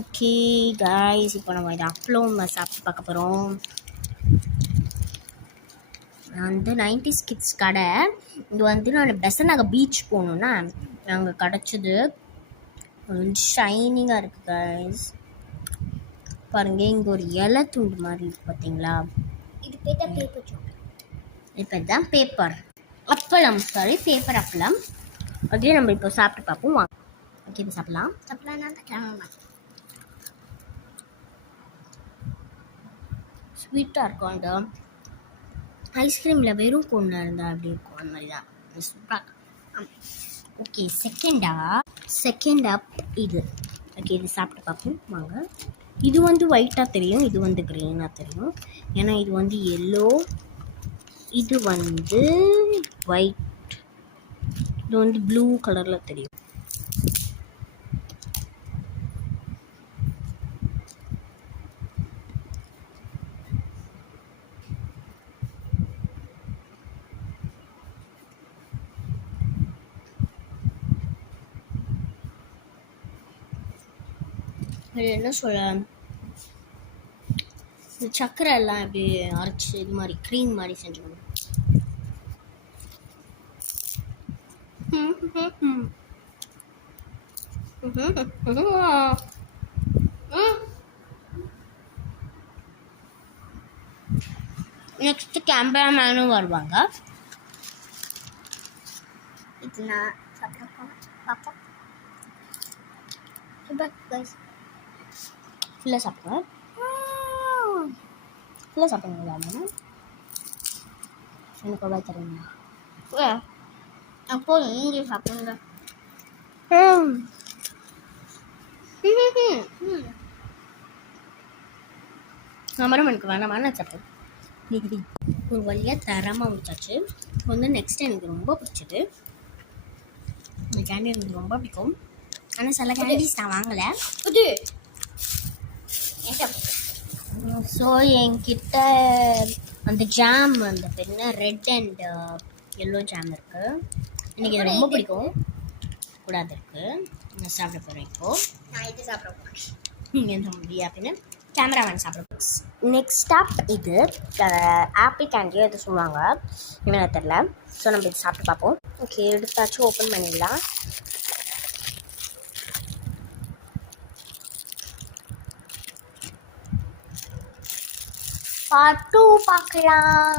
Okay guys, இப்போ நம்ம இதை அப்பளம் சாப்பிட்டு பார்க்க போகிறோம். வந்து 90s கிட்ஸ் கடை. இது வந்து நான் பெசனாக பீச் போகணுன்னா அங்கே கிடச்சிது. ஷைனிங்காக இருக்குது கைஸ். பாருங்கள், இங்கே ஒரு இலை துண்டு மாதிரி இருக்குது பார்த்தீங்களா? இது பேர் தான் பேப்பர் சாக்லேட். இது பேர் தான் பேப்பர் அப்பளம், சாரி பேப்பர் அப்பளம். அதே நம்ம இப்போ சாப்பிட்டு பார்ப்போம். வாங்க. ஓகே, இப்போ சாப்பிடலாம். ஸ்வீட்டாக இருக்கும். அந்த ஐஸ்கிரீமில் வெறும் கொண்டு இருந்தால் அப்படி இருக்கும், அந்த மாதிரி தான் சூப்பராக. ஓகே, செகண்ட் அப் இது. ஓகே, இது சாப்பிட்டு பார்ப்போம் வாங்க. இது வந்து ஒயிட்டாக தெரியும், இது வந்து க்ரீனாக தெரியும். ஏன்னா இது வந்து எல்லோ, இது வந்து ஒயிட், இது வந்து ப்ளூ கலரில் தெரியும். அது என்ன சொல்ல, இந்த சக்கரை எல்லாம் எப்படி அரைச்சி இது மாதிரி க்ரீம் மாதிரி செஞ்சுக்கணும். நெக்ஸ்ட் கேமராமேனும் வருவாங்க. இது நான் சாப்பிட பார்ப்போம். ஃபுல்லாக சாப்பிடுவேன். ஃபுல்லாக சாப்பிடுங்களா? எனக்கு எவ்வளோ தருவீங்க? அப்போ நீங்கள் சாப்பிடுங்க. மரம் எனக்கு வேணாமா, நான் சாப்பிட்டேன். ஒரு வழியாக தரமாக முடிச்சாச்சு. வந்து நெக்ஸ்ட் எனக்கு ரொம்ப பிடிச்சது, இந்த கேண்டி எனக்கு ரொம்ப பிடிக்கும். ஆனால் சில கேண்டீஸ் நான் வாங்கலை. ஸோ என்கிட்ட அந்த ஜாம், அந்த பெண்ணு ரெட் அண்ட் எல்லோ ஜாம் இருக்குது. எனக்கு இது ரொம்ப பிடிக்கும். கூடாது இருக்குது. நான் சாப்பிட போகிறேன். இப்போது நான் இது சாப்பிட போகிறேன். நீங்கள் எந்த முடியும் அப்படின்னு கேமராமேன் சாப்பிட. நெக்ஸ்ட் அப் இது ஆப்பிள் கேண்டியோ எது சொல்லுவாங்க, என்ன தெரில. ஸோ நம்ம இது சாப்பிட்டு பார்ப்போம். ஓகே, எடுத்தாச்சும் ஓப்பன் பண்ணிடலாம். பார்ட் 2 பார்க்கலாம்.